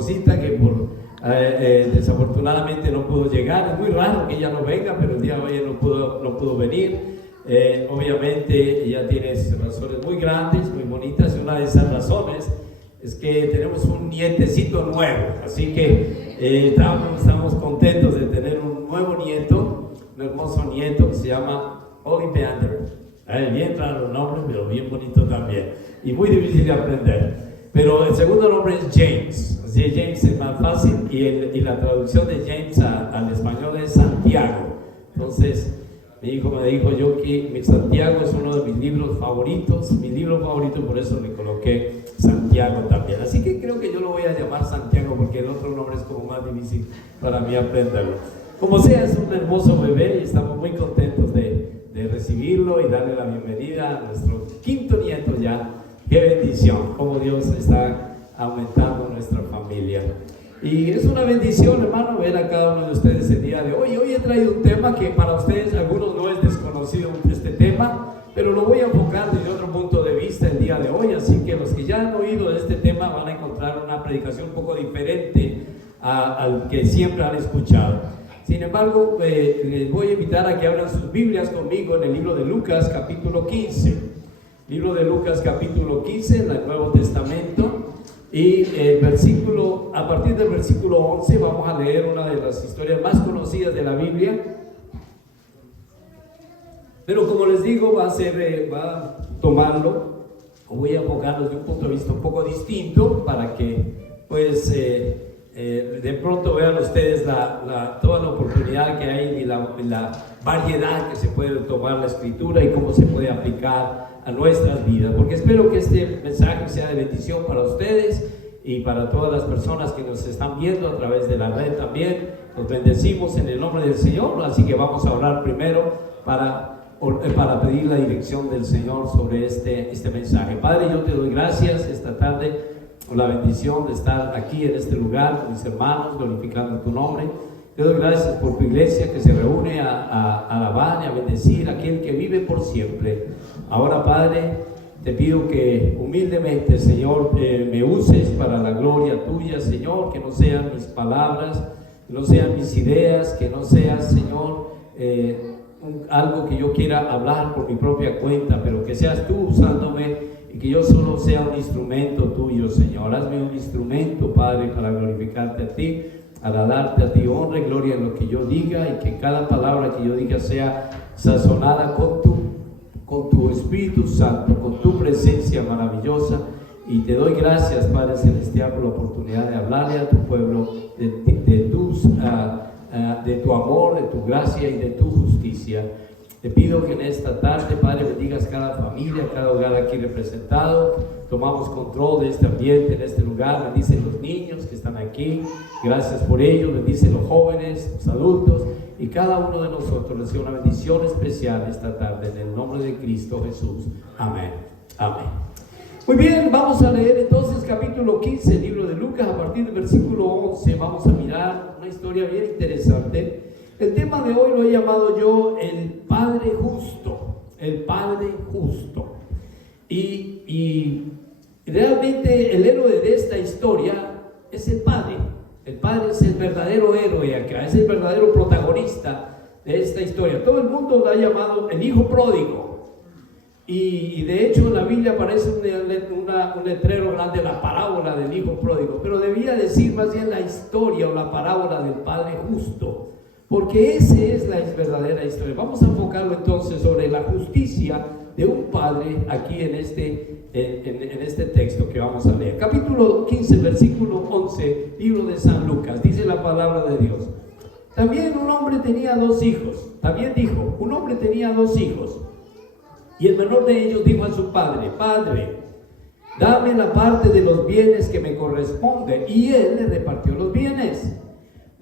esposita que desafortunadamente no pudo llegar. Es muy raro que ella no venga, pero el día de hoy no pudo venir. Obviamente ella tiene razones muy grandes, muy bonitas, y una de esas razones es que tenemos un nietecito nuevo, así que estamos contentos de tener un nuevo nieto, un hermoso nieto que se llama Ollivander. Bien raro el nombre, pero bien bonito también, y muy difícil de aprender. Pero el segundo nombre es James, así que James es más fácil, y la traducción de James al español es Santiago. Entonces mi hijo me dijo yo que Santiago es uno de mis libro favorito, por eso le coloqué Santiago también. Así que creo que yo lo voy a llamar Santiago porque el otro nombre es como más difícil para mí aprenderlo. Como sea, es un hermoso bebé y estamos muy contentos de recibirlo y darle la bienvenida a nuestro quinto nieto ya. ¡Qué bendición! Cómo Dios está aumentando nuestra familia. Y es una bendición, hermano, ver a cada uno de ustedes el día de hoy. Hoy he traído un tema que para ustedes, algunos no es desconocido este tema, pero lo voy a enfocar desde otro punto de vista el día de hoy. Así que los que ya han oído de este tema van a encontrar una predicación un poco diferente al que siempre han escuchado. Sin embargo, les voy a invitar a que abran sus Biblias conmigo en el libro de Lucas, capítulo 15. Libro de Lucas, capítulo 15, en el Nuevo Testamento. Y a partir del versículo 11 vamos a leer una de las historias más conocidas de la Biblia. Pero como les digo, va a tomarlo, o voy a enfocarlo desde un punto de vista un poco distinto para que pues de pronto vean ustedes toda la oportunidad que hay y la variedad que se puede tomar la escritura y cómo se puede aplicar a nuestras vidas, porque espero que este mensaje sea de bendición para ustedes y para todas las personas que nos están viendo a través de la red también. Los bendecimos en el nombre del Señor, así que vamos a orar primero para pedir la dirección del Señor sobre este mensaje. Padre, yo te doy gracias esta tarde por la bendición de estar aquí en este lugar con mis hermanos, glorificando tu nombre. Te doy gracias por tu iglesia que se reúne a alabar y a bendecir a aquel que vive por siempre. Ahora, Padre, te pido que humildemente, Señor, me uses para la gloria tuya, Señor, que no sean mis palabras, que no sean mis ideas, que no sea, Señor, algo que yo quiera hablar por mi propia cuenta, pero que seas tú usándome y que yo solo sea un instrumento tuyo, Señor. Hazme un instrumento, Padre, para glorificarte a ti, para darte a ti honra y gloria en lo que yo diga, y que cada palabra que yo diga sea sazonada con tu Espíritu Santo, con tu presencia maravillosa. Y te doy gracias, Padre Celestial, por la oportunidad de hablarle a tu pueblo de tu amor, de tu gracia y de tu justicia. Te pido que en esta tarde, Padre, bendigas cada familia, cada hogar aquí representado. Tomamos control de este ambiente, en este lugar. Bendice los niños que están aquí. Gracias por ello. Bendice los jóvenes, los adultos. Y cada uno de nosotros recibe una bendición especial esta tarde. En el nombre de Cristo Jesús. Amén. Amén. Muy bien, vamos a leer entonces capítulo 15, el libro de Lucas. A partir del versículo 11 vamos a mirar una historia bien interesante. El tema de hoy lo he llamado yo el Padre Justo. El Padre Justo. Y realmente el héroe de esta historia es el Padre. El Padre es el verdadero héroe acá, es el verdadero protagonista de esta historia. Todo el mundo lo ha llamado el Hijo Pródigo. Y de hecho en la Biblia aparece un letrero grande, la parábola del Hijo Pródigo. Pero debía decir más bien la historia o la parábola del Padre Justo. Porque esa es la verdadera historia. Vamos a enfocarlo entonces sobre la justicia de un padre aquí en este texto que vamos a leer. Capítulo 15, versículo 11, libro de San Lucas. Dice la palabra de Dios. También un hombre tenía dos hijos. También dijo, un hombre tenía dos hijos. Y el menor de ellos dijo a su padre, Padre, dame la parte de los bienes que me corresponde. Y él le repartió los bienes.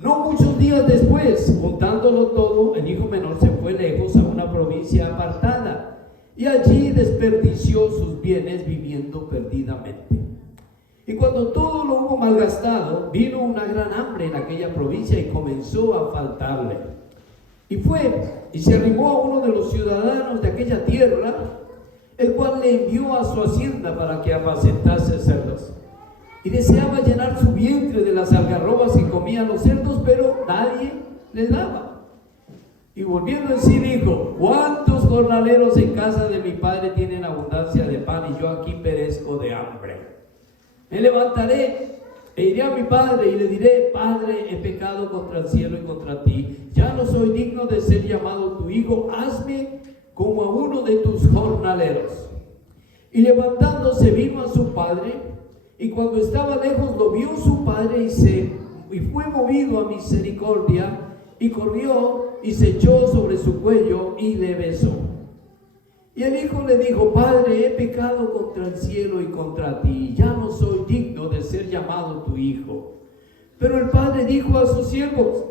No muchos días después, juntándolo todo, el hijo menor se fue lejos a una provincia apartada y allí desperdició sus bienes viviendo perdidamente. Y cuando todo lo hubo malgastado, vino una gran hambre en aquella provincia y comenzó a faltarle. Y fue y se arrimó a uno de los ciudadanos de aquella tierra, el cual le envió a su hacienda para que apacentase cerdos. Y deseaba llenar su vientre de les daba. Y volviendo en sí dijo: ¿cuántos jornaleros en casa de mi padre tienen abundancia de pan y yo aquí perezco de hambre? Me levantaré e iré a mi padre y le diré: Padre, he pecado contra el cielo y contra ti, ya no soy digno de ser llamado tu hijo, hazme como a uno de tus jornaleros. Y levantándose vino a su padre, y cuando estaba lejos lo vio su padre y fue movido a misericordia, y corrió y se echó sobre su cuello y le besó. Y el hijo le dijo: Padre, he pecado contra el cielo y contra ti, ya no soy digno de ser llamado tu hijo. Pero el padre dijo a sus siervos: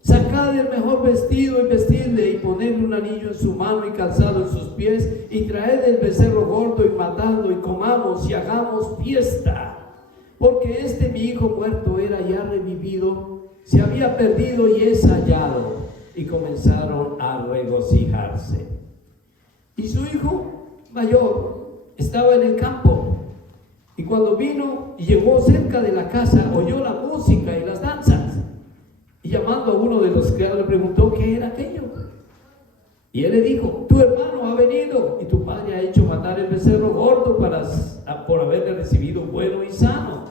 sacad el mejor vestido y vestidle, y ponedle un anillo en su mano y calzado en sus pies, y traed el becerro gordo y matadlo, y comamos y hagamos fiesta. Porque mi hijo muerto era ya revivido, se había perdido y es hallado. Y comenzaron a regocijarse. Y su hijo mayor estaba en el campo, y cuando vino y llegó cerca de la casa, oyó la música y las danzas, y llamando a uno de los criados le preguntó qué era aquello. Y él le dijo: tu hermano ha venido y tu padre ha hecho matar el becerro gordo por haberle recibido bueno y sano.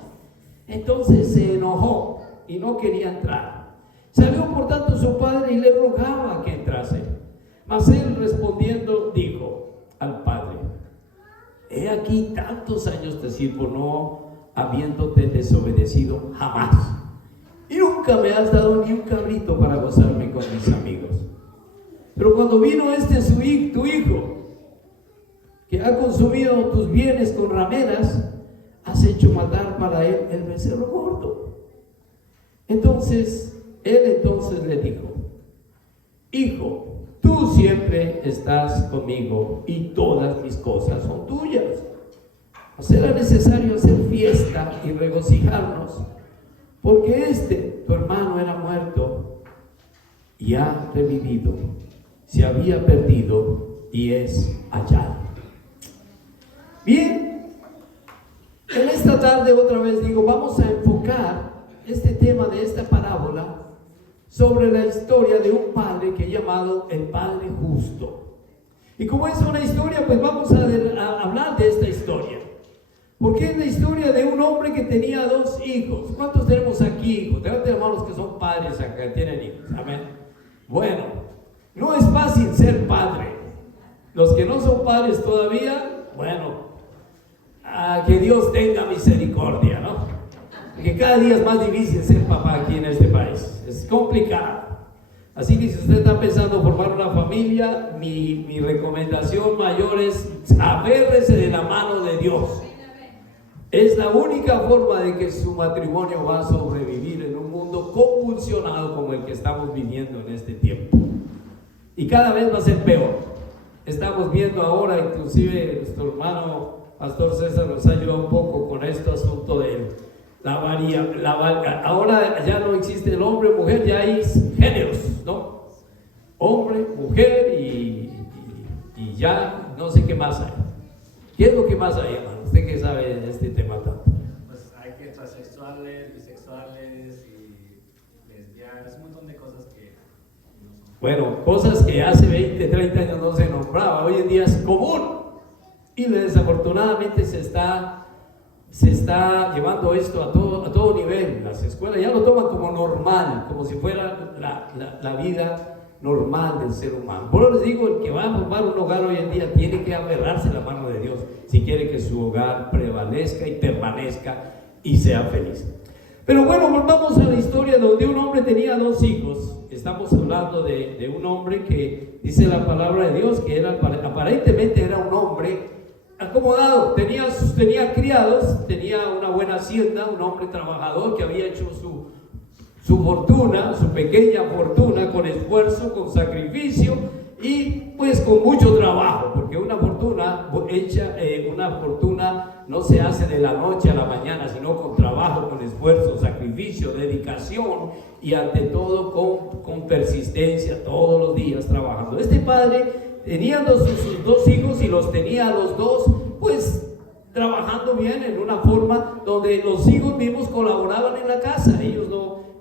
Entonces se enojó y no quería entrar. Salió por tanto su padre y le rogaba que entrase. Mas él respondiendo dijo al padre: he aquí tantos años te sirvo, no habiéndote desobedecido jamás, y nunca me has dado ni un cabrito para gozarme con mis amigos. Pero cuando vino tu hijo, que ha consumido tus bienes con rameras, has hecho matar para él el becerro gordo. Entonces él le dijo: hijo, tú siempre estás conmigo y todas mis cosas son tuyas. Nos era necesario hacer fiesta y regocijarnos, porque tu hermano era muerto y ha revivido, se había perdido y es hallado. Bien, en esta tarde otra vez digo, vamos a enfocar este tema de esta parábola sobre la historia de un padre que he llamado el Padre Justo. Y como es una historia, pues vamos a hablar de esta historia, porque es la historia de un hombre que tenía 2 hijos. ¿Cuántos tenemos aquí hijos? Levanten las manos que son padres acá, tienen hijos. Amén. Bueno, no es fácil ser padre. Los que no son padres todavía, bueno, que Dios tenga misericordia, ¿no? Porque cada día es más difícil ser papá aquí en este país. Es complicado. Así que si usted está pensando formar una familia, mi recomendación mayor es agárrese de la mano de Dios. Es la única forma de que su matrimonio va a sobrevivir en un mundo convulsionado como el que estamos viviendo en este tiempo. Y cada vez va a ser peor. Estamos viendo ahora, inclusive nuestro hermano Pastor César nos ha ayudado un poco con este asunto de ahora ya no existe el hombre, mujer, ya hay géneros, ¿no? Hombre, mujer y ya no sé qué más hay. ¿Qué es lo que más hay, hermano? Usted que sabe de este tema tanto. Pues hay que transexuales, bisexuales y lesbianas, un montón de cosas que no son. Bueno, cosas que hace 20, 30 años no se nombraba, hoy en día es común. Y desafortunadamente se está llevando esto a todo nivel. Las escuelas ya lo toman como normal, como si fuera la vida normal del ser humano. Por eso les digo, el que va a formar un hogar hoy en día tiene que aferrarse a la mano de Dios si quiere que su hogar prevalezca y permanezca y sea feliz. Pero bueno, volvamos a la historia donde un hombre tenía 2 hijos. Estamos hablando de un hombre que dice la palabra de Dios que aparentemente era un hombre acomodado, tenía criados, tenía una buena hacienda, un hombre trabajador que había hecho su fortuna, su pequeña fortuna, con esfuerzo, con sacrificio y pues con mucho trabajo, porque una fortuna no se hace de la noche a la mañana, sino con trabajo, con esfuerzo, sacrificio, dedicación y ante todo con persistencia, todos los días trabajando. Este padre tenía sus 2 hijos y los tenía los 2 pues trabajando bien en una forma donde los hijos mismos colaboraban en la casa.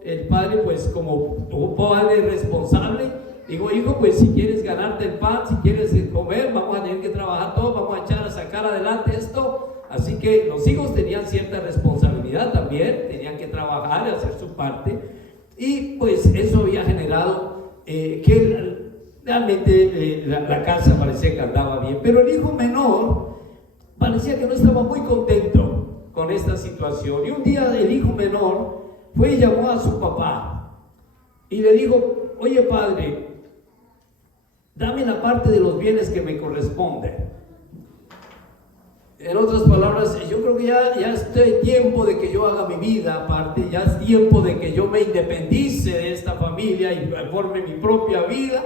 El padre pues pues como un padre responsable, digo, hijo, pues si quieres ganarte el pan, si quieres comer, vamos a tener que trabajar todos, vamos a echar a sacar adelante esto. Así que los hijos tenían cierta responsabilidad también, tenían que trabajar y hacer su parte. Y pues eso había generado que realmente la casa parecía que andaba bien. Pero el hijo menor parecía que no estaba muy contento con esta situación. Y un día el hijo menor fue y llamó a su papá y le dijo: oye, padre, dame la parte de los bienes que me corresponden. En otras palabras, yo creo que ya es tiempo de que yo haga mi vida aparte, ya es tiempo de que yo me independice de esta familia y forme mi propia vida.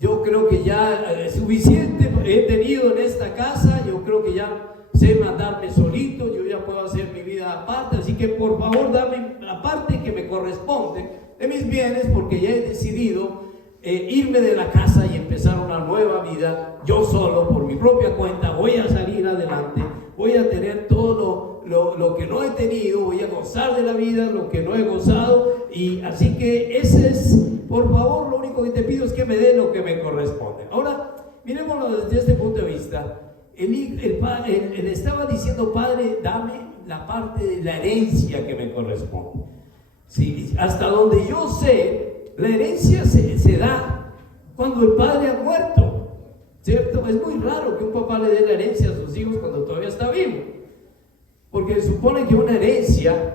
Yo creo que ya suficiente he tenido en esta casa, yo creo que ya sé mandarme solito, yo ya puedo hacer mi vida aparte, así que por favor dame la parte que me corresponde de mis bienes, porque ya he decidido irme de la casa y empezar una nueva vida yo solo, por mi propia cuenta. Voy a salir adelante, voy a tener todo lo que no he tenido, voy a gozar de la vida, lo que no he gozado. Y así que ese es, por favor, lo único que te pido es que me dé lo que me corresponde. Ahora, miremoslo desde este punto de vista. Él estaba diciendo: padre, dame la parte de la herencia que me corresponde. Sí, hasta donde yo sé, la herencia se da cuando el padre ha muerto, ¿cierto? Es muy raro que un papá le dé la herencia a sus hijos cuando todavía está vivo, porque se supone que una herencia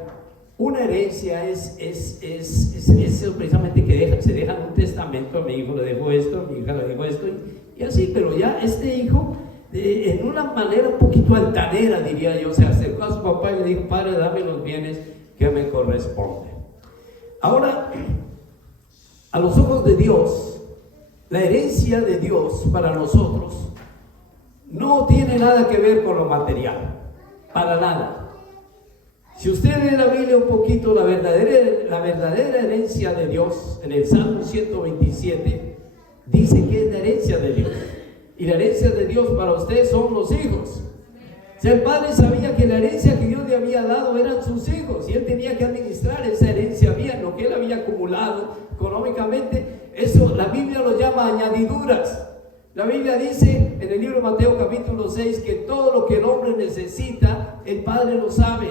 es precisamente que se deja en un testamento: a mi hijo le dejo esto, a mi hija le dejo esto, y así. Pero ya este hijo, en una manera un poquito altanera, diría yo, se acercó a su papá y le dijo: padre, dame los bienes que me corresponden. Ahora, a los ojos de Dios, la herencia de Dios para nosotros no tiene nada que ver con lo material, para nada. Si usted lee la Biblia un poquito, la verdadera herencia de Dios, en el Salmo 127, dice que es la herencia de Dios. Y la herencia de Dios para usted son los hijos. O sea, el padre sabía que la herencia que Dios le había dado eran sus hijos, y él tenía que administrar esa herencia bien, lo que él había acumulado económicamente. Eso la Biblia lo llama añadiduras. La Biblia dice en el libro de Mateo capítulo 6 que todo lo que el hombre necesita, el Padre lo sabe.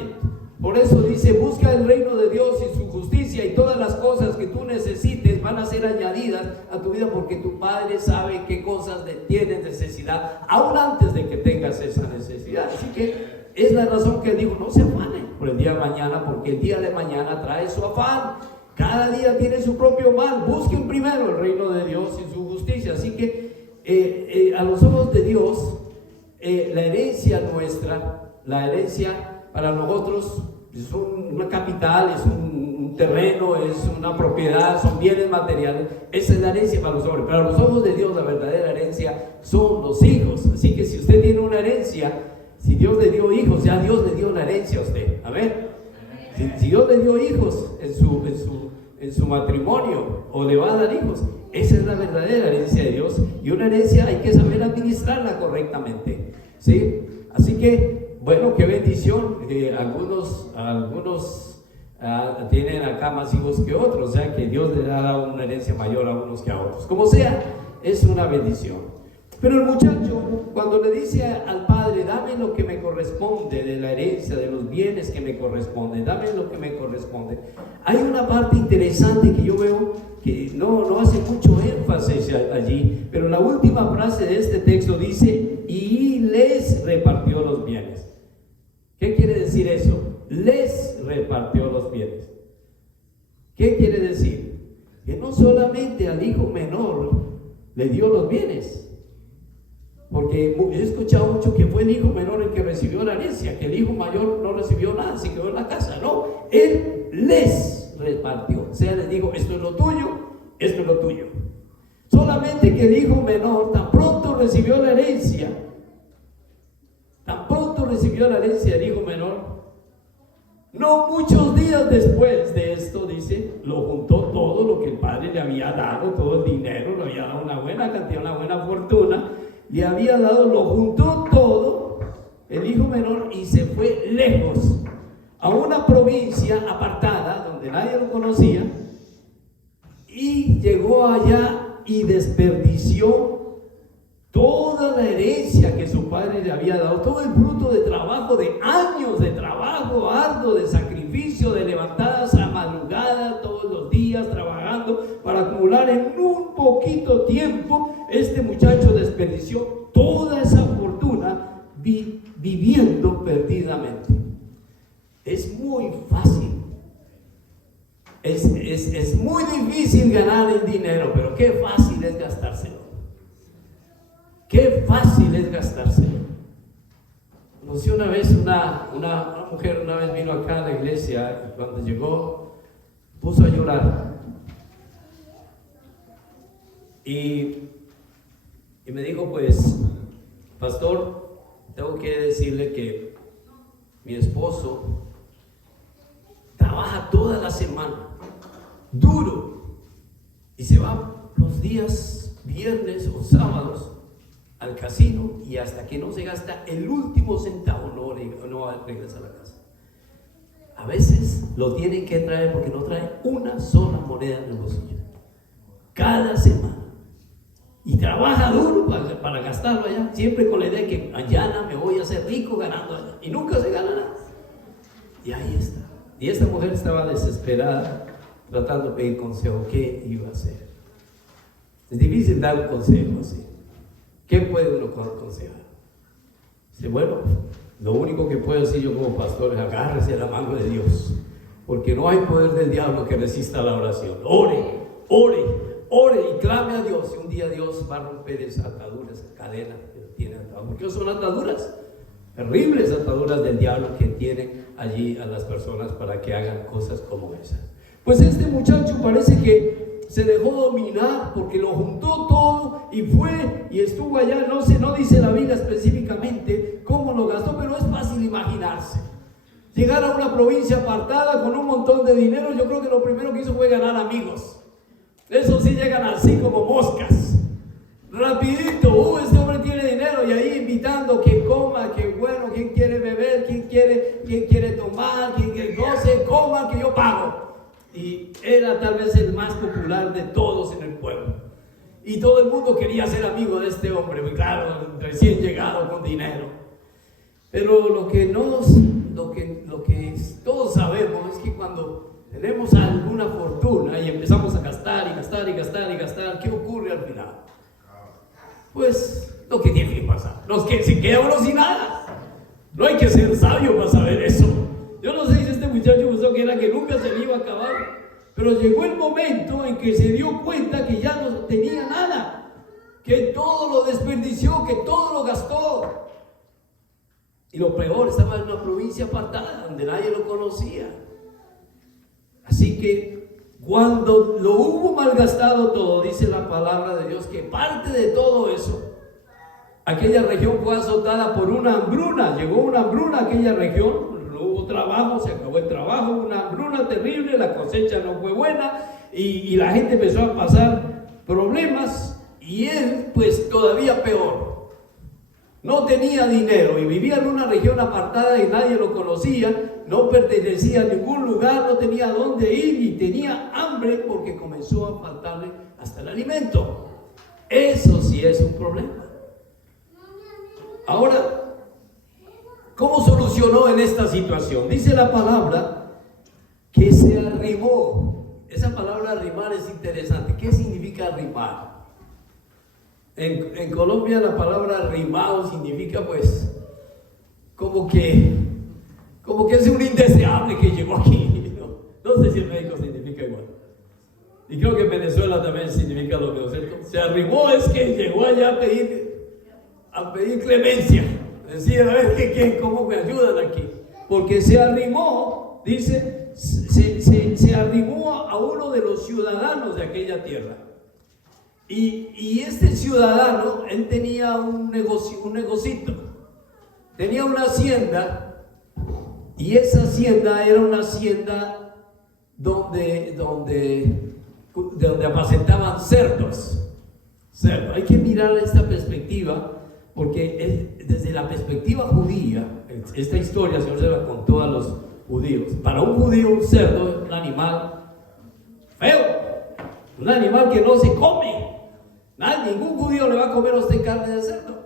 Por eso dice: busca el reino de Dios y su justicia, y todas las cosas que tú necesites van a ser añadidas a tu vida, porque tu Padre sabe qué cosas tienes necesidad, aún antes de que tengas esa necesidad. Así que es la razón que digo: no se afanen por el día de mañana, porque el día de mañana trae su afán. Cada día tiene su propio mal. Busquen primero el reino de Dios y su justicia. Así que a los ojos de Dios, la herencia nuestra, la herencia para nosotros es una capital, es un terreno, es una propiedad, son bienes materiales. Esa es la herencia para los hombres. Pero a los ojos de Dios, la verdadera herencia son los hijos. Así que si usted tiene una herencia, si Dios le dio hijos, ya Dios le dio la herencia a usted. Amén. Si Dios le dio hijos en su matrimonio, o le va a dar hijos, esa es la verdadera herencia de Dios. Y una herencia hay que saber administrarla correctamente, ¿sí? Así que, bueno, qué bendición. Algunos tienen acá más hijos que otros, o sea que Dios le ha dado una herencia mayor a unos que a otros. Como sea, es una bendición. Pero el muchacho, cuando le dice al padre: dame lo que me corresponde de la herencia, de los bienes que me corresponden, dame lo que me corresponde, hay una parte interesante que yo veo que no hace mucho énfasis allí, pero la última frase de este texto dice: y les repartió los bienes. ¿Qué quiere decir eso? Les repartió los bienes. ¿Qué quiere decir? Que no solamente al hijo menor le dio los bienes, porque he escuchado mucho que fue el hijo menor el que recibió la herencia, que el hijo mayor no recibió nada, se quedó en la casa. No, él les repartió. O sea, les dijo: esto es lo tuyo, esto es lo tuyo. Solamente que el hijo menor tan pronto recibió la herencia, el hijo menor, no muchos días después de esto, dice, lo juntó todo lo que el padre le había dado, todo el dinero, le había dado una buena cantidad, una buena fortuna, le había dado, lo juntó todo el hijo menor, y se fue lejos a una provincia apartada donde nadie lo conocía, llegó allá y desperdició toda la herencia que su padre le había dado, todo el fruto de trabajo, de años de trabajo arduo, de sacrificio, de levantadas a madrugada todos los días trabajando para acumular en un poquito tiempo. Este muchacho desperdició toda esa fortuna viviendo perdidamente. Es muy fácil. Es muy difícil ganar el dinero, pero qué fácil es gastárselo. Qué fácil es gastárselo. Conocí una vez una mujer, una vez vino acá a la iglesia y cuando llegó puso a llorar. Y me dijo, pues, pastor, tengo que decirle que mi esposo trabaja toda la semana, duro, y se va los días viernes o sábados al casino y hasta que no se gasta el último centavo no regresa a la casa. A veces lo tienen que traer porque no trae una sola moneda en el bolsillo cada semana. Y trabaja duro para gastarlo allá, siempre con la idea de que allá me voy a hacer rico ganando allá. Y nunca se gana nada. Y ahí está. Y esta mujer estaba desesperada, tratando de pedir consejo. ¿Qué iba a hacer? Es difícil dar un consejo así. ¿Qué puede uno aconsejar? Dice, bueno, lo único que puedo decir yo como pastor es agárrese a la mano de Dios. Porque no hay poder del diablo que resista la oración. Ore y clame a Dios. Y un día Dios va a romper esas ataduras, esas cadenas que tiene ataduras. Porque son ataduras, terribles ataduras del diablo que tienen allí a las personas para que hagan cosas como esas. Pues este muchacho parece que se dejó dominar porque lo juntó todo y fue y estuvo allá. No dice la Biblia específicamente cómo lo gastó, pero es fácil imaginarse. Llegar a una provincia apartada con un montón de dinero, yo creo que lo primero que hizo fue ganar amigos. Eso sí, llegan así como moscas, rapidito. Este hombre tiene dinero, y ahí invitando que coma, que bueno, quien quiere beber, quien quiere tomar, quien goce, coma, que yo pago. Y era tal vez el más popular de todos en el pueblo, y todo el mundo quería ser amigo de este hombre, muy claro, recién llegado con dinero. Pero lo que todos sabemos es que cuando tenemos alguna fortuna y empezamos a gastar, ¿qué ocurre al final? Pues lo que tiene que pasar, se queda uno sin nada. No hay que ser sabio para saber eso. Yo no sé si este muchacho pensó que nunca se le iba a acabar, pero llegó el momento en que se dio cuenta que ya no tenía nada, que todo lo desperdició, que todo lo gastó. Y lo peor, estaba en una provincia apartada donde nadie lo conocía. Así que cuando lo hubo malgastado todo, dice la palabra de Dios que parte de todo eso, aquella región fue azotada por una hambruna. Llegó una hambruna a aquella región, no hubo trabajo, se acabó el trabajo, una hambruna terrible, la cosecha no fue buena y la gente empezó a pasar problemas, y él pues todavía peor. No tenía dinero y vivía en una región apartada y nadie lo conocía, no pertenecía a ningún lugar, no tenía dónde ir y tenía hambre porque comenzó a faltarle hasta el alimento. Eso sí es un problema. Ahora, ¿cómo solucionó en esta situación? Dice la palabra que se arrimó. Esa palabra arrimar es interesante. ¿Qué significa arrimar? En Colombia la palabra arrimado significa pues como que es un indeseable que llegó aquí. No sé si en México significa igual. Y creo que en Venezuela también significa lo mismo. Se arrimó es que llegó allá a pedir clemencia. Decía, a ver, ¿cómo me ayudan aquí? Porque se arrimó, dice, se arrimó a uno de los ciudadanos de aquella tierra. Y este ciudadano, él tenía un negocito, tenía una hacienda, y esa hacienda era una hacienda donde apacentaban cerdos. Hay que mirar esta perspectiva, porque desde la perspectiva judía, esta historia el Señor se la contó a los judíos. Para un judío, un cerdo es un animal feo, Un animal que no se come. Ningún judío le va a comer a usted carne de cerdo.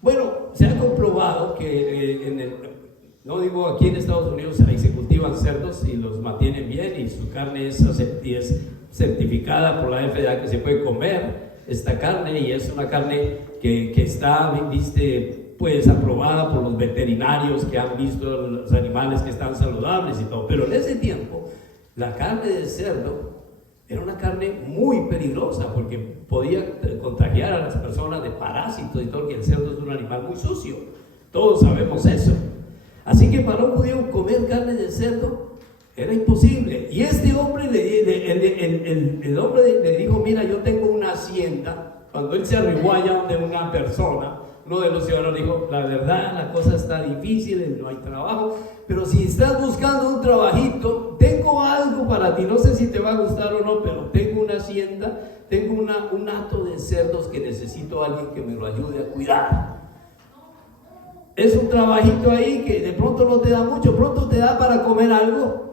Bueno, se ha comprobado que no digo aquí en Estados Unidos, ahí se cultivan cerdos y los mantienen bien y su carne es certificada por la FDA que se puede comer esta carne, y es una carne que está, viste, pues aprobada por los veterinarios que han visto los animales que están saludables y todo. Pero en ese tiempo la carne de cerdo era una carne muy peligrosa porque podía contagiar a las personas de parásitos y todo, que el cerdo es un animal muy sucio. Todos sabemos eso. Así que para un judío comer carne de cerdo era imposible. Y este hombre, el hombre le dijo: mira, yo tengo una hacienda. Cuando él se arribó allá de una persona, uno de los ciudadanos dijo: la verdad, la cosa está difícil, no hay trabajo, pero si estás buscando un trabajito, tengo algo para ti. No sé si te va a gustar o no, pero tengo una hacienda, tengo un hato de cerdos que necesito a alguien que me lo ayude a cuidar. Es un trabajito ahí que de pronto no te da mucho, pronto te da para comer algo,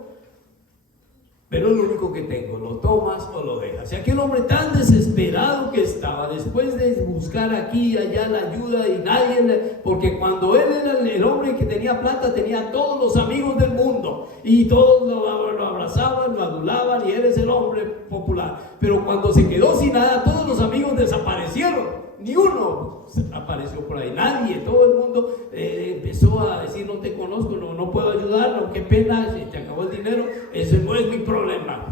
pero es lo único que tengo, lo tomas o lo dejas. Y aquel hombre tan desesperado que estaba, después de buscar aquí y allá la ayuda y nadie, porque cuando él era el hombre que tenía plata, tenía todos los amigos del mundo y todos lo abrazaban, lo adulaban, y él es el hombre popular. Pero cuando se quedó sin nada, todos los amigos desaparecieron. Ni uno apareció por ahí, nadie, todo el mundo empezó a decir: no te conozco, no puedo ayudarlo, qué pena, si te acabó el dinero, eso no es mi problema.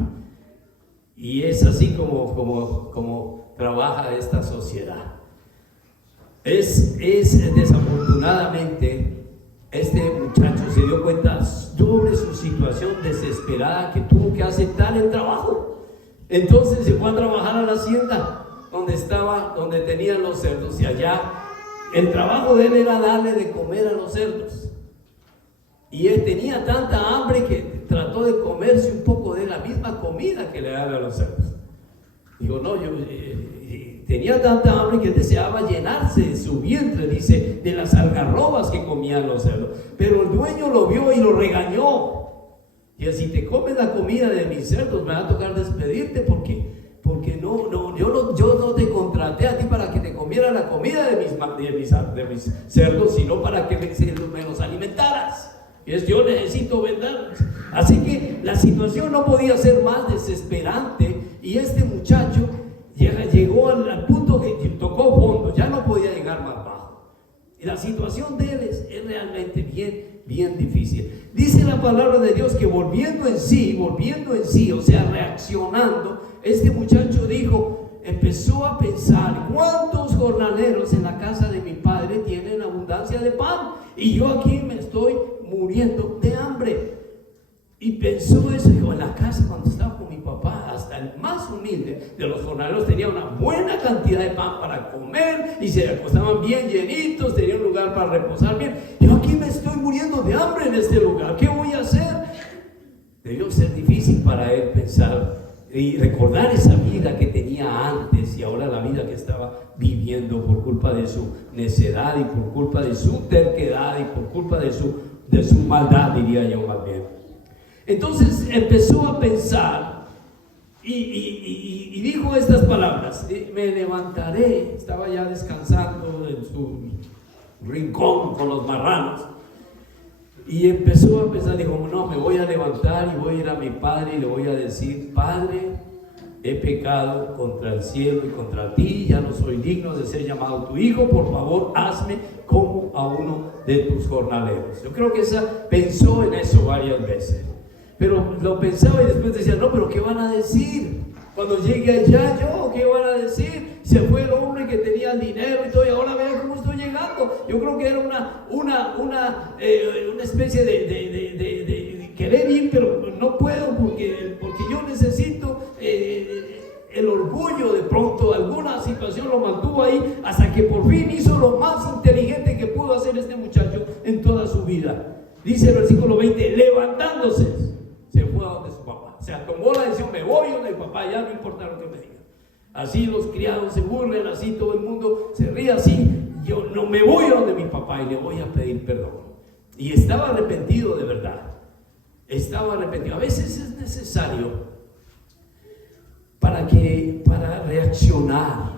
Y es así como trabaja esta sociedad. Es desafortunadamente, este muchacho se dio cuenta sobre su situación desesperada, que tuvo que aceptar el trabajo. Entonces se fue a trabajar a la hacienda donde tenían los cerdos, y allá el trabajo de él era darle de comer a los cerdos. Y él tenía tanta hambre que trató de comerse un poco de la misma comida que le daban a los cerdos. Digo, no, tenía tanta hambre que él deseaba llenarse de su vientre, dice, de las algarrobas que comían los cerdos. Pero el dueño lo vio y lo regañó. Y si te comes la comida de mis cerdos, me va a tocar despedirte, porque yo no te contraté a ti para que te comiera la comida de mis cerdos, sino para que me los alimentaras. Yo necesito venderlos. Así que la situación no podía ser más desesperante, y este muchacho llegó al punto que tocó fondo, ya no podía llegar más bajo. Y la situación de él es realmente bien difícil. Dice la palabra de Dios que volviendo en sí, o sea, reaccionando, este muchacho empezó a pensar: ¿cuántos jornaleros en la casa de mi padre tienen abundancia de pan? Y yo aquí me estoy muriendo de hambre. Y pensó eso, dijo: en la casa cuando estaba con mi papá, hasta el más humilde de los jornaleros tenía una buena cantidad de pan para comer, y se acostaban bien llenitos, tenía un lugar para reposar bien. Yo aquí me estoy muriendo de hambre en este lugar, ¿qué voy a hacer? Debió ser difícil para él pensar y recordar esa vida que tenía antes, y ahora la vida que estaba viviendo por culpa de su necedad y por culpa de su terquedad y por culpa de su maldad, diría yo más bien. Entonces empezó a pensar y dijo estas palabras: me levantaré. Estaba ya descansando en su rincón con los marranos, y empezó a pensar, dijo: no, me voy a levantar y voy a ir a mi padre y le voy a decir: Padre, he pecado contra el cielo y contra ti, ya no soy digno de ser llamado tu hijo, por favor hazme como a uno de tus jornaleros. Yo creo que pensó en eso varias veces, pero lo pensaba y después decía: no, pero ¿qué van a decir? Cuando llegue allá, ¿qué van a decir? Se fue el hombre que tenía el dinero y todo, y ahora vean cómo estoy llegando. Yo creo que era una especie de querer ir, pero no puedo porque yo necesito el orgullo. De pronto alguna situación lo mantuvo ahí, hasta que por fin hizo lo más inteligente que pudo hacer este muchacho en toda su vida. Dice el versículo 20: levantándose, se fue a donde su papá. O sea, tomó la decisión: me voy donde mi papá, ya no importa lo que me diga. Así los criados se burlen, así todo el mundo se ríe, así yo no me voy a donde mi papá y le voy a pedir perdón. Y estaba arrepentido de verdad. Estaba arrepentido. A veces es necesario para reaccionar,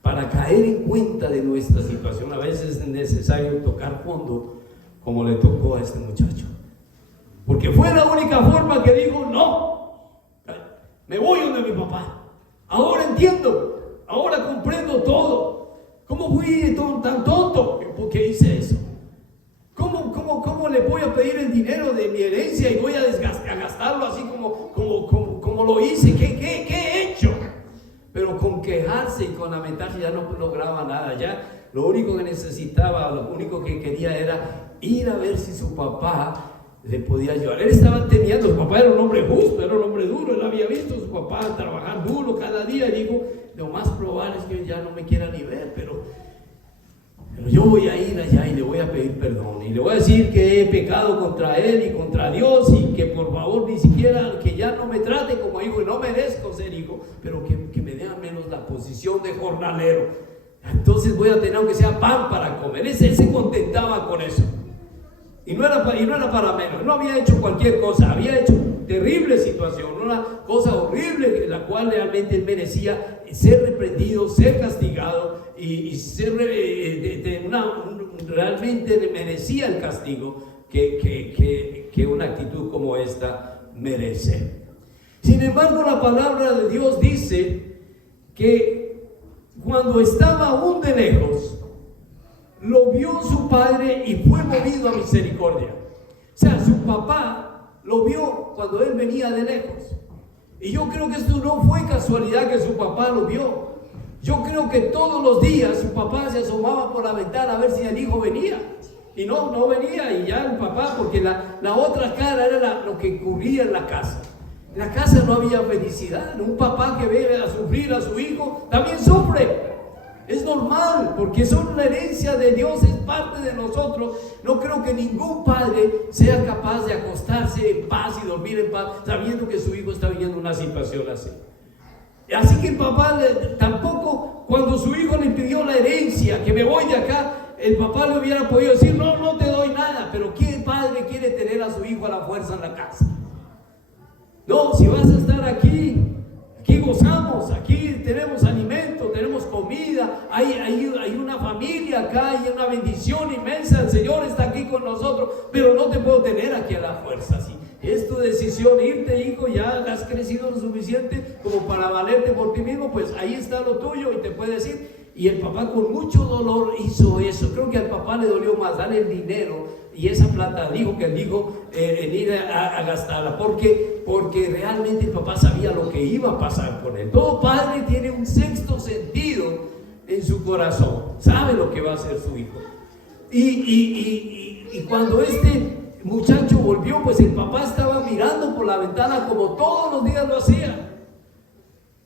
para caer en cuenta de nuestra situación. A veces es necesario tocar fondo, como le tocó a este muchacho, porque fue la única forma que dijo: no, me voy donde mi papá. Ahora entiendo, ahora comprendo todo. ¿Cómo fui tan tonto? ¿Por qué hice eso? ¿Cómo le voy a pedir el dinero de mi herencia y voy a gastarlo así como lo hice? ¿Qué he hecho? Pero con quejarse y con lamentarse ya no lograba nada. Ya lo único que necesitaba, lo único que quería era ir a ver si su papá le podía ayudar. Él estaba temiendo. Su papá era un hombre justo, era un hombre duro. Él había visto a su papá trabajar duro cada día y dijo: lo más probable es que ya no me quiera ni ver, pero yo voy a ir allá y le voy a pedir perdón y le voy a decir que he pecado contra él y contra Dios, y que por favor ni siquiera, que ya no me trate como hijo, y no merezco ser hijo, pero que me dé al menos la posición de jornalero. Entonces voy a tener aunque sea pan para comer. Él se contentaba con eso. Y no era para menos. No había hecho cualquier cosa, había hecho terrible situación, una cosa horrible en la cual realmente él merecía ser reprendido, ser castigado y ser realmente merecía el castigo que una actitud como esta merece. Sin embargo, la palabra de Dios dice que cuando estaba aún de lejos, lo vio su padre y fue movido a misericordia. O sea, su papá lo vio cuando él venía de lejos. Y yo creo que esto no fue casualidad que su papá lo vio. Yo creo que todos los días su papá se asomaba por la ventana a ver si el hijo venía. Y no venía, y ya el papá, porque la otra cara era lo que ocurría en la casa. En la casa no había felicidad. Un papá que ve a sufrir a su hijo también sufre. Es normal, porque son la herencia de Dios, es parte de nosotros. No creo que ningún padre sea capaz de acostarse en paz y dormir en paz sabiendo que su hijo está viviendo una situación así. Así que el papá tampoco, cuando su hijo le pidió la herencia, que me voy de acá, el papá le hubiera podido decir: no te doy nada. Pero ¿qué padre quiere tener a su hijo a la fuerza en la casa? No, si vas a estar aquí gozamos, aquí tenemos alimento, tenemos comida, hay una familia acá, hay una bendición inmensa. El Señor está aquí con nosotros, pero no te puedo tener aquí a la fuerza. ¿Sí? Es tu decisión irte, hijo, ya has crecido lo suficiente como para valerte por ti mismo, pues ahí está lo tuyo, y te puede decir. Y el papá con mucho dolor hizo eso. Creo que al papá le dolió más darle el dinero y esa plata, dijo que dijo en ir a gastarla, porque realmente el papá sabía lo que iba a pasar con él. Todo padre tiene un sexto sentido en su corazón, sabe lo que va a hacer su hijo. Y cuando este muchacho volvió, pues el papá estaba mirando por la ventana como todos los días lo hacía.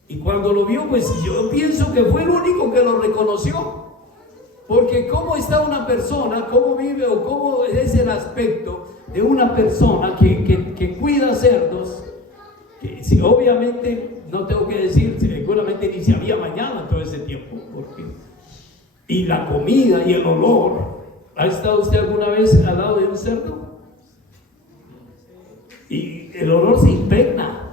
Y cuando lo vio, pues yo pienso que fue el único que lo reconoció. Porque cómo está una persona, cómo vive o cómo es el aspecto de una persona que cuida cerdos, que si, obviamente no tengo que decir, seguramente ni se había bañado todo ese tiempo, y la comida y el olor. ¿Ha estado usted alguna vez al lado de un cerdo? Y el olor se impregna.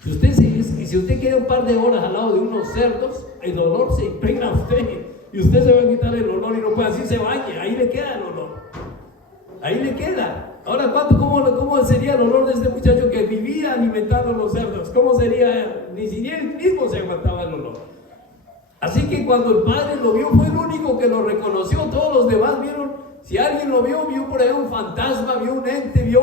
Si usted queda un par de horas al lado de unos cerdos, el olor se impregna a usted. Y usted se va a quitar el olor y no puede, así se bañe, ahí le queda el olor. Ahí le queda. Ahora, ¿cómo sería el olor de este muchacho que vivía alimentando a los cerdos? ¿Cómo sería? Ni siquiera él mismo se aguantaba el olor. Así que cuando el padre lo vio, fue el único que lo reconoció. Todos los demás vieron, si alguien lo vio por ahí un fantasma, vio un ente, vio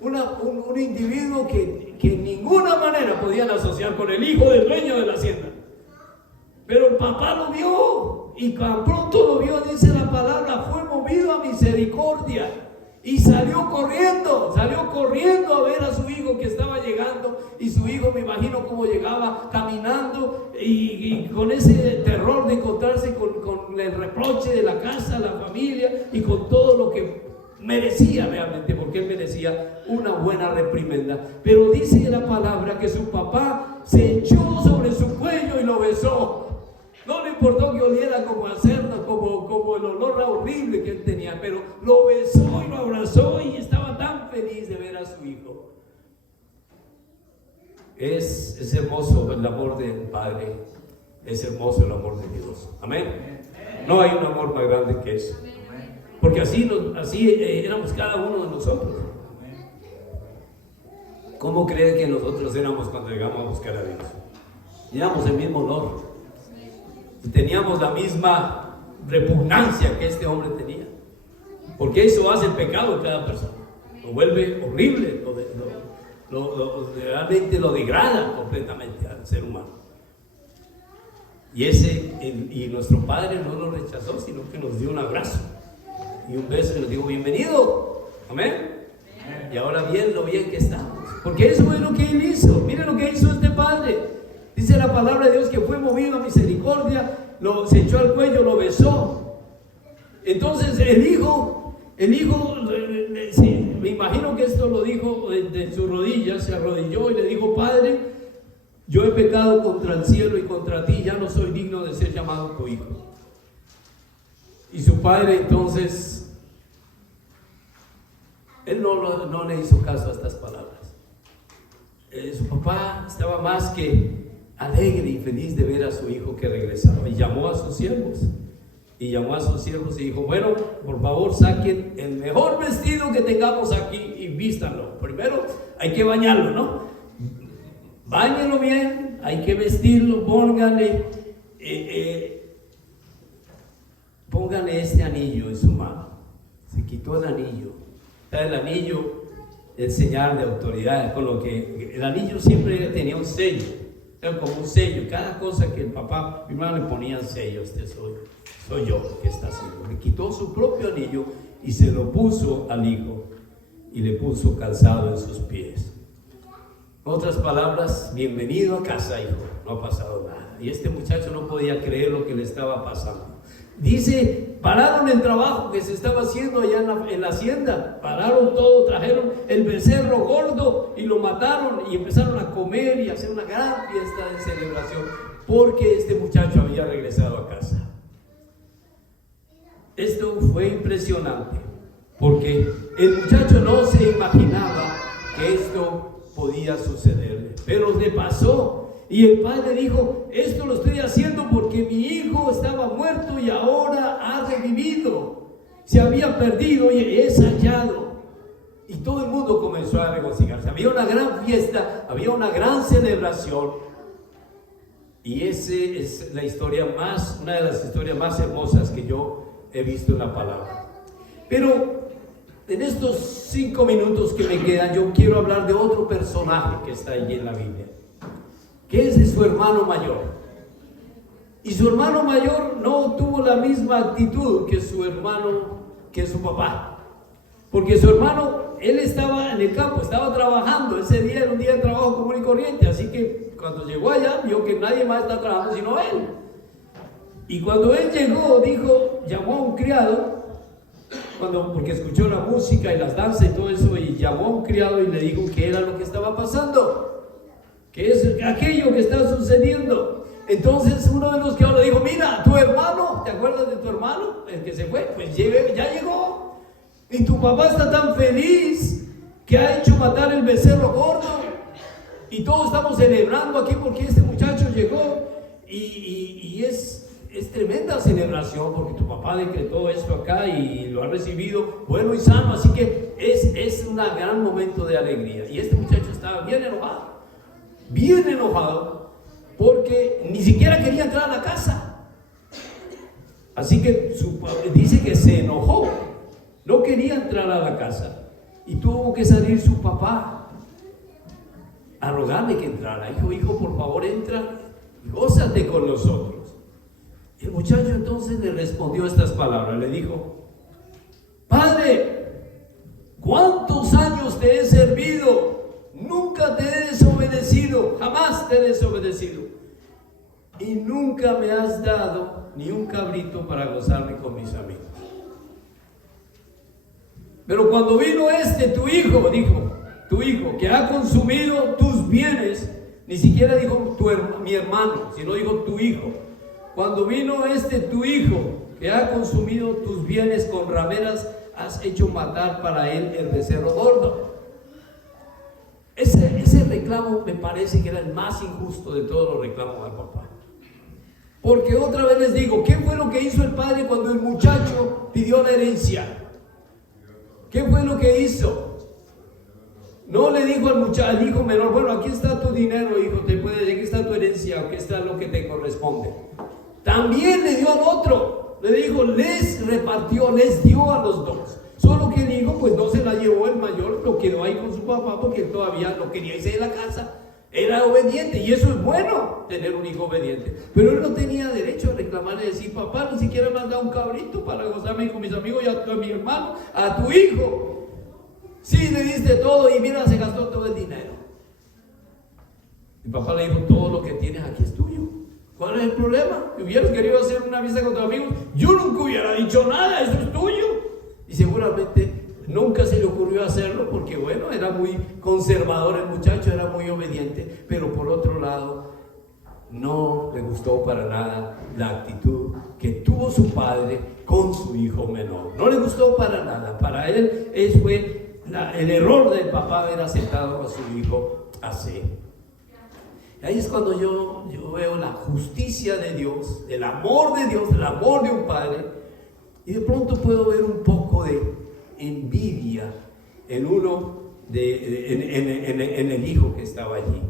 un individuo que en ninguna manera podían asociar con el hijo del dueño de la hacienda. Pero el papá lo vio, y tan pronto lo vio, dice la palabra, fue movido a misericordia y salió corriendo a ver a su hijo que estaba llegando. Y su hijo, me imagino cómo llegaba caminando y con ese terror de encontrarse con el reproche de la casa, la familia, y con todo lo que merecía realmente, porque él merecía una buena reprimenda. Pero dice la palabra que su papá se echó sobre su cuello y lo besó. No le importó que oliera como a cerdo, como el olor horrible que él tenía, pero lo besó y lo abrazó, y estaba tan feliz de ver a su hijo. Es hermoso el amor del Padre, es hermoso el amor de Dios. Amén. No hay un amor más grande que eso. Porque así éramos cada uno de nosotros. ¿Cómo creen que nosotros éramos cuando llegamos a buscar a Dios? Teníamos el mismo olor, teníamos la misma repugnancia que este hombre tenía, porque eso hace el pecado en cada persona, lo vuelve horrible, realmente lo degrada completamente al ser humano. Y nuestro Padre no nos rechazó, sino que nos dio un abrazo y un beso y nos dijo: bienvenido. Amén. Y ahora bien, lo bien que estamos, porque eso es lo que Él hizo. Miren lo que hizo este Padre. Dice la palabra de Dios que fue movido a misericordia, se echó al cuello, lo besó. Entonces el hijo, sí, me imagino que esto lo dijo de sus rodillas, se arrodilló y le dijo: Padre, yo he pecado contra el cielo y contra ti, ya no soy digno de ser llamado tu hijo. Y su padre entonces, él no le hizo caso a estas palabras. Su papá estaba más que alegre y feliz de ver a su hijo que regresaba, y llamó a sus siervos y dijo: bueno, por favor, saquen el mejor vestido que tengamos aquí y vístanlo. Primero hay que bañarlo, ¿no? Báñenlo bien, hay que vestirlo, pónganle este anillo en su mano. Se quitó el anillo. El anillo es señal de autoridad, con lo que el anillo siempre tenía un sello. Era como un sello, cada cosa que el papá, mi hermano, le ponía sello: este soy yo que está haciendo. Le quitó su propio anillo y se lo puso al hijo y le puso calzado en sus pies. En otras palabras, bienvenido a casa, hijo, no ha pasado nada. Y este muchacho no podía creer lo que le estaba pasando. Dice, pararon el trabajo que se estaba haciendo allá en la hacienda, pararon todo, trajeron el becerro gordo y lo mataron y empezaron a comer y a hacer una gran fiesta de celebración, porque este muchacho había regresado a casa. Esto fue impresionante, porque el muchacho no se imaginaba que esto podía sucederle, pero le pasó. Y el padre dijo: esto lo estoy haciendo porque mi hijo estaba muerto y ahora ha revivido. Se había perdido y es hallado. Y todo el mundo comenzó a regocijarse. Había una gran fiesta, había una gran celebración. Y esa es una de las historias más hermosas que yo he visto en la palabra. Pero en estos 5 minutos que me quedan, yo quiero hablar de otro personaje que está allí en la Biblia, que es de su hermano mayor. Y su hermano mayor no tuvo la misma actitud que su papá, porque su hermano, él estaba en el campo, estaba trabajando. Ese día era un día de trabajo común y corriente, así que cuando llegó allá vio que nadie más está trabajando sino él. Y cuando él llegó, llamó a un criado, porque escuchó la música y las danzas y todo eso, y llamó a un criado y le dijo qué era lo que estaba pasando, qué es aquello que está sucediendo. Entonces uno de los criados le dijo: mira, tu hermano, ¿te acuerdas de tu hermano? El que se fue, pues ya llegó. Y tu papá está tan feliz que ha hecho matar el becerro gordo. Y todos estamos celebrando aquí porque este muchacho llegó. Y es tremenda celebración porque tu papá decretó esto acá y lo ha recibido bueno y sano. Así que es un gran momento de alegría. Y este muchacho estaba bien enojado, porque ni siquiera quería entrar a la casa. Así que dice que se enojó, no quería entrar a la casa, y tuvo que salir su papá a rogarle que entrara. Hijo, por favor, entra y gózate con nosotros. Y el muchacho entonces le respondió estas palabras, le dijo: Padre, ¿cuántos años te he servido? Nunca te he desobedecido, jamás te he desobedecido, y nunca me has dado ni un cabrito para gozarme con mis amigos. Pero cuando vino tu hijo, dijo, tu hijo que ha consumido tus bienes, ni siquiera dijo mi hermano, sino dijo tu hijo. Cuando vino tu hijo que ha consumido tus bienes con rameras, has hecho matar para él el becerro gordo. Ese reclamo reclamo me parece que era el más injusto de todos los reclamos al papá. Porque otra vez les digo, ¿qué fue lo que hizo el padre cuando el muchacho pidió la herencia? ¿Qué fue lo que hizo? No le dijo al hijo menor, bueno, aquí está tu dinero, hijo, aquí está tu herencia, aquí está lo que te corresponde. También le dio al otro, le dijo, les repartió, les dio a los dos. Solo que el hijo, pues no se la llevó, el mayor lo quedó ahí con su papá porque él todavía no quería irse de la casa. Era obediente, y eso es bueno, tener un hijo obediente. Pero él no tenía derecho a reclamarle y decir, papá, ni siquiera me has dado un cabrito para gozarme con mis amigos y a mi hermano, a tu hijo. Sí, le diste todo y mira, se gastó todo el dinero. Mi papá le dijo, todo lo que tienes aquí es tuyo. ¿Cuál es el problema? Si hubieras querido hacer una fiesta con tus amigos, yo nunca hubiera dicho nada, eso es tuyo. Y seguramente nunca se le ocurrió hacerlo porque, bueno, era muy conservador el muchacho, era muy obediente, pero por otro lado, no le gustó para nada la actitud que tuvo su padre con su hijo menor. No le gustó para nada. Para él, eso fue el error del papá haber aceptado a su hijo así. Ahí es cuando yo veo la justicia de Dios, el amor de Dios, el amor de un padre, y de pronto puedo ver un poco de envidia en en el hijo que estaba allí.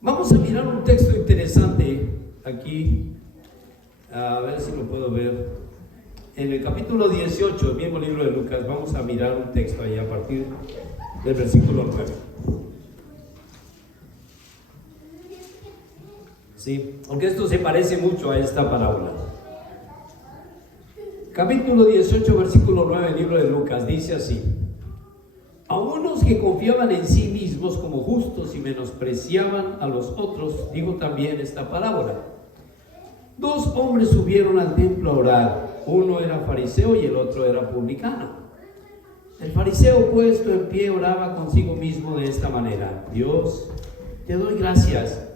Vamos a mirar un texto interesante aquí, a ver si lo puedo ver. En el capítulo 18 del mismo libro de Lucas, vamos a mirar un texto ahí a partir del versículo 9. Sí, aunque esto se parece mucho a esta parábola. Capítulo 18, versículo 9 del libro de Lucas, dice así: a unos que confiaban en sí mismos como justos y menospreciaban a los otros, digo también esta parábola. Dos hombres subieron al templo a orar, uno era fariseo y el otro era publicano. El fariseo, puesto en pie, oraba consigo mismo de esta manera: Dios, te doy gracias,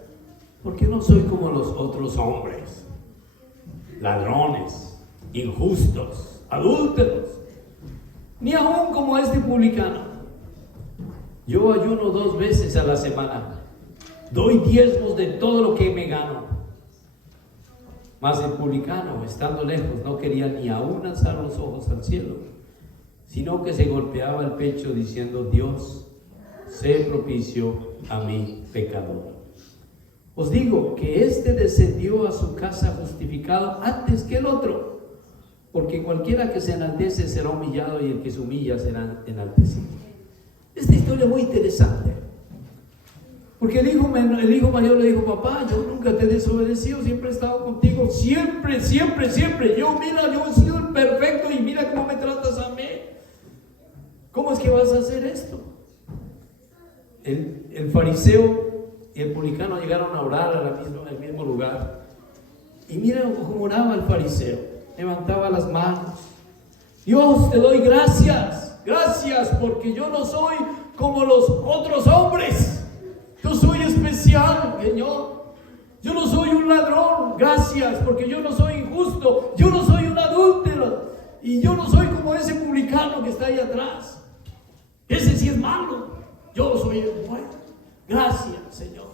porque no soy como los otros hombres, ladrones, injustos, adúlteros, ni aún como este publicano. Yo ayuno 2 veces a la semana, doy diezmos de todo lo que me gano. Mas el publicano, estando lejos, no quería ni aún alzar los ojos al cielo, sino que se golpeaba el pecho diciendo: Dios, sé propicio a mi pecador. Os digo que este descendió a su casa justificado antes que el otro. Porque cualquiera que se enaltece será humillado, y el que se humilla será enaltecido. Esta historia es muy interesante. Porque el hijo mayor le dijo: papá, yo nunca te he desobedecido, siempre he estado contigo, siempre. Yo he sido el perfecto y mira cómo me tratas a mí. ¿Cómo es que vas a hacer esto? El fariseo y el publicano llegaron a orar al mismo lugar. Y mira cómo oraba el fariseo. Levantaba las manos: Dios, te doy gracias porque yo no soy como los otros hombres, yo soy especial, Señor. Yo no soy un ladrón, gracias porque yo no soy injusto, yo no soy un adúltero, y yo no soy como ese publicano que está ahí atrás. Ese sí es malo, yo soy el bueno. Gracias, Señor.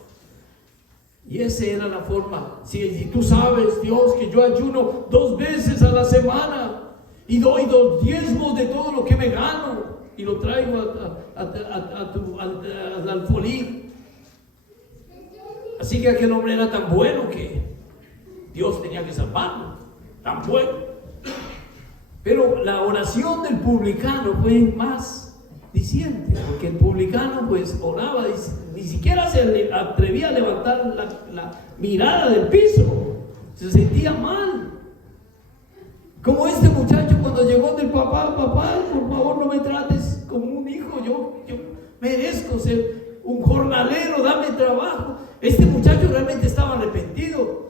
Y esa era la forma. Si tú sabes, Dios, que yo ayuno 2 veces a la semana y doy 2 diezmos de todo lo que me gano y lo traigo al alfolí. Así que aquel hombre era tan bueno que Dios tenía que salvarlo, tan bueno. Pero la oración del publicano fue más diciente, porque el publicano pues oraba, ni siquiera se atrevía a levantar la mirada del piso, se sentía mal. Como este muchacho cuando llegó del papá: papá, por favor no me trates como un hijo, yo merezco ser un jornalero, dame trabajo. Este muchacho realmente estaba arrepentido.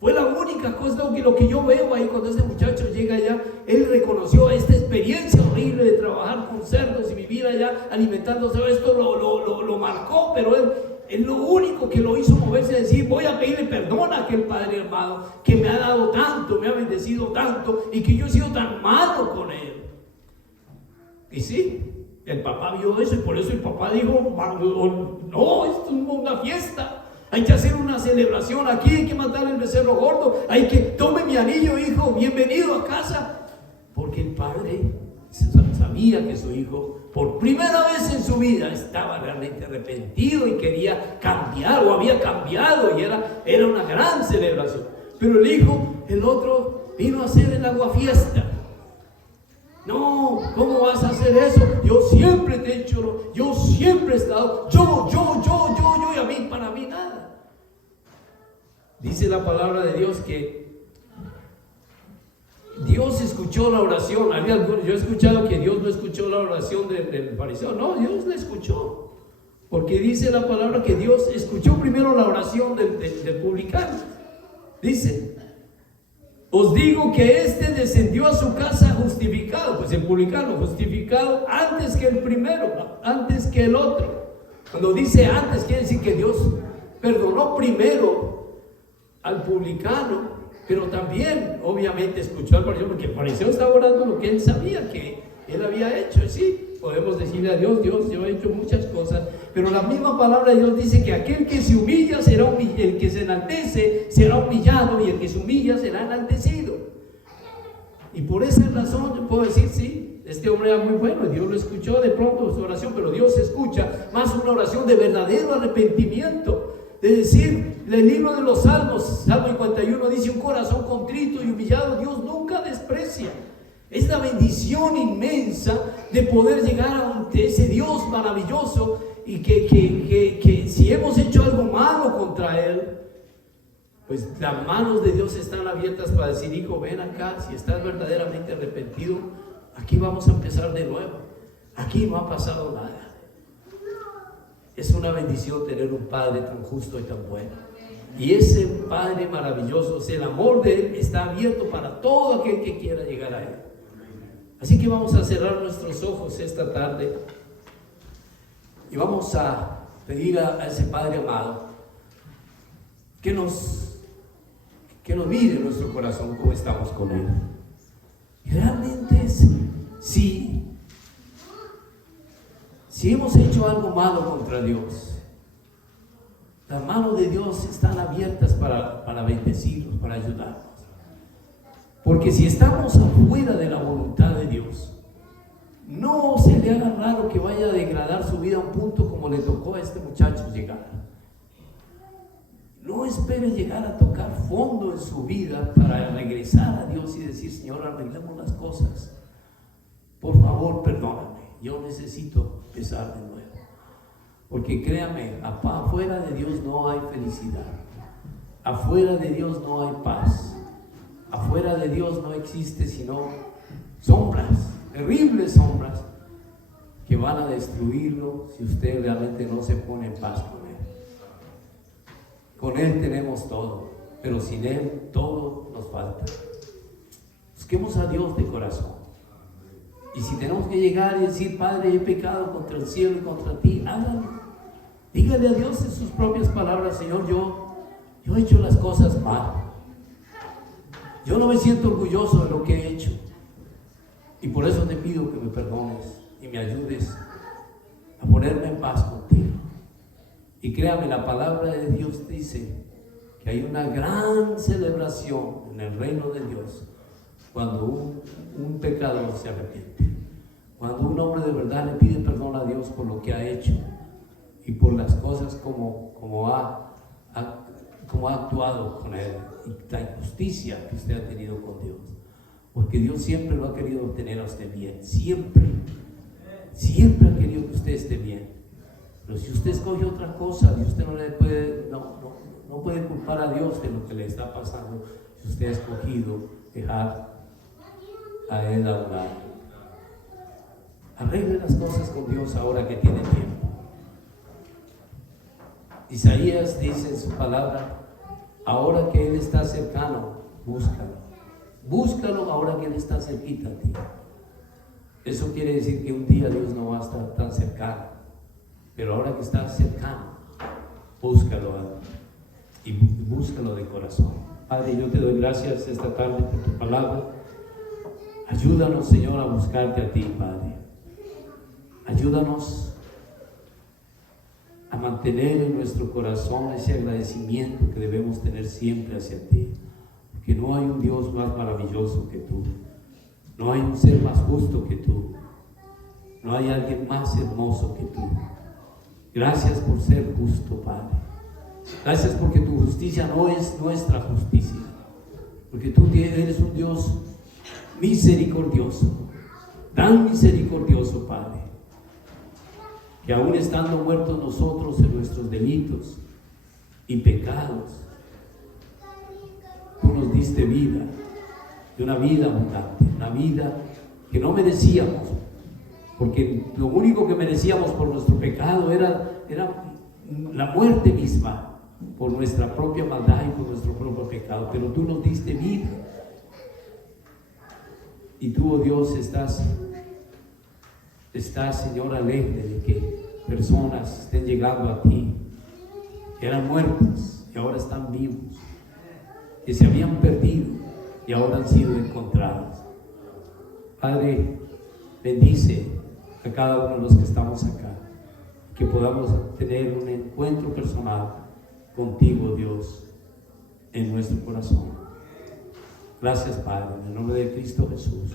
Fue la única cosa, lo que yo veo ahí cuando ese muchacho llega allá. Él reconoció esta experiencia horrible de trabajar con cerdos y vivir allá alimentándose. Esto lo marcó, pero él lo único que lo hizo moverse es decir: voy a pedirle perdón a aquel padre amado que me ha dado tanto, me ha bendecido tanto y que yo he sido tan malo con él. Y sí, El papá vio eso y por eso el papá dijo, no, esto es una fiesta. Hay que hacer una celebración aquí, hay que matar el becerro gordo, hay que, tome mi anillo, hijo, bienvenido a casa. Porque el padre sabía que su hijo, por primera vez en su vida, estaba realmente arrepentido y quería cambiar, o había cambiado, y era una gran celebración. Pero el hijo, el otro, vino a hacer el aguafiesta. No, ¿cómo vas a hacer eso? Yo siempre te he hecho, yo siempre he estado, yo, y a mí, para mí nada. Dice la palabra de Dios que Dios escuchó la oración. Yo he escuchado que Dios no escuchó la oración del fariseo. No, Dios la escuchó. Porque dice la palabra que Dios escuchó primero la oración del publicano. Dice, os digo que este descendió a su casa justificado. Pues el publicano justificado antes que el primero, antes que el otro. Cuando dice antes, quiere decir que Dios perdonó primero al publicano, pero también obviamente escuchó al fariseo, porque el fariseo estaba orando lo que él sabía que él había hecho. Sí, podemos decirle a Dios, Dios, yo he hecho muchas cosas, pero la misma palabra de Dios dice que aquel que se humilla será humillado, el que se enaltece será humillado, y el que se humilla será enaltecido. Y por esa razón yo puedo decir, sí, este hombre era muy bueno, Dios lo escuchó de pronto su oración, pero Dios escucha más una oración de verdadero arrepentimiento. De decir, el libro de los Salmos, Salmo 51 dice, un corazón contrito y humillado Dios nunca desprecia. Es la bendición inmensa de poder llegar ante ese Dios maravilloso, y que si hemos hecho algo malo contra Él, pues las manos de Dios están abiertas para decir, hijo, ven acá, si estás verdaderamente arrepentido, aquí vamos a empezar de nuevo, aquí no ha pasado nada. Es una bendición tener un Padre tan justo y tan bueno. Y ese Padre maravilloso, el amor de Él está abierto para todo aquel que quiera llegar a Él. Así que vamos a cerrar nuestros ojos esta tarde y vamos a pedir a ese Padre amado que nos mire en nuestro corazón cómo estamos con Él. Y realmente si hemos hecho algo malo contra Dios, las manos de Dios están abiertas para bendecirnos, para ayudarnos. Porque si estamos afuera de la voluntad de Dios, no se le haga raro que vaya a degradar su vida a un punto como le tocó a este muchacho llegar. No espere llegar a tocar fondo en su vida para regresar a Dios y decir, Señor, arreglemos las cosas. Por favor, perdóname, yo necesito empezar de nuevo. Porque créame, afuera de Dios no hay felicidad. Afuera de Dios no hay paz. Afuera de Dios no existe sino sombras, terribles sombras, que van a destruirlo si usted realmente no se pone en paz con Él. Con Él tenemos todo, pero sin Él todo nos falta. Busquemos a Dios de corazón. Y si tenemos que llegar y decir, Padre, he pecado contra el cielo y contra ti, hágalo. Dígale a Dios en sus propias palabras, Señor, yo he hecho las cosas mal. Yo no me siento orgulloso de lo que he hecho. Y por eso te pido que me perdones y me ayudes a ponerme en paz contigo. Y créame, la palabra de Dios dice que hay una gran celebración en el reino de Dios cuando un pecador se arrepiente. Cuando un hombre de verdad le pide perdón a Dios por lo que ha hecho y por las cosas como ha actuado con Él, y la injusticia que usted ha tenido con Dios. Porque Dios siempre lo ha querido tener a usted bien, siempre ha querido que usted esté bien. Pero si usted escoge otra cosa, y usted no puede culpar a Dios de lo que le está pasando, si usted ha escogido dejar a Él a un lado. Arregle las cosas con Dios ahora que tiene tiempo. Isaías dice en su palabra, ahora que Él está cercano, búscalo ahora que Él está cerquita a ti. Eso quiere decir que un día Dios no va a estar tan cercano, pero ahora que está cercano, búscalo y búscalo de corazón. Padre, yo te doy gracias esta tarde por tu palabra. Ayúdanos, Señor, a buscarte a ti, Padre. Ayúdanos a mantener en nuestro corazón ese agradecimiento que debemos tener siempre hacia ti, porque no hay un Dios más maravilloso que tú, no hay un ser más justo que tú, no hay alguien más hermoso que tú. Gracias por ser justo, Padre. Gracias porque tu justicia no es nuestra justicia, porque tú eres un Dios misericordioso, tan misericordioso, Padre, que aún estando muertos nosotros en nuestros delitos y pecados, tú nos diste vida, y una vida abundante, una vida que no merecíamos, porque lo único que merecíamos por nuestro pecado era la muerte misma, por nuestra propia maldad y por nuestro propio pecado, pero tú nos diste vida. Y tú, oh Dios, estás, Señor, alegre de que personas estén llegando a ti, que eran muertas y ahora están vivos, que se habían perdido y ahora han sido encontradas. Padre, bendice a cada uno de los que estamos acá, que podamos tener un encuentro personal contigo, Dios, en nuestro corazón. Gracias, Padre, en el nombre de Cristo Jesús.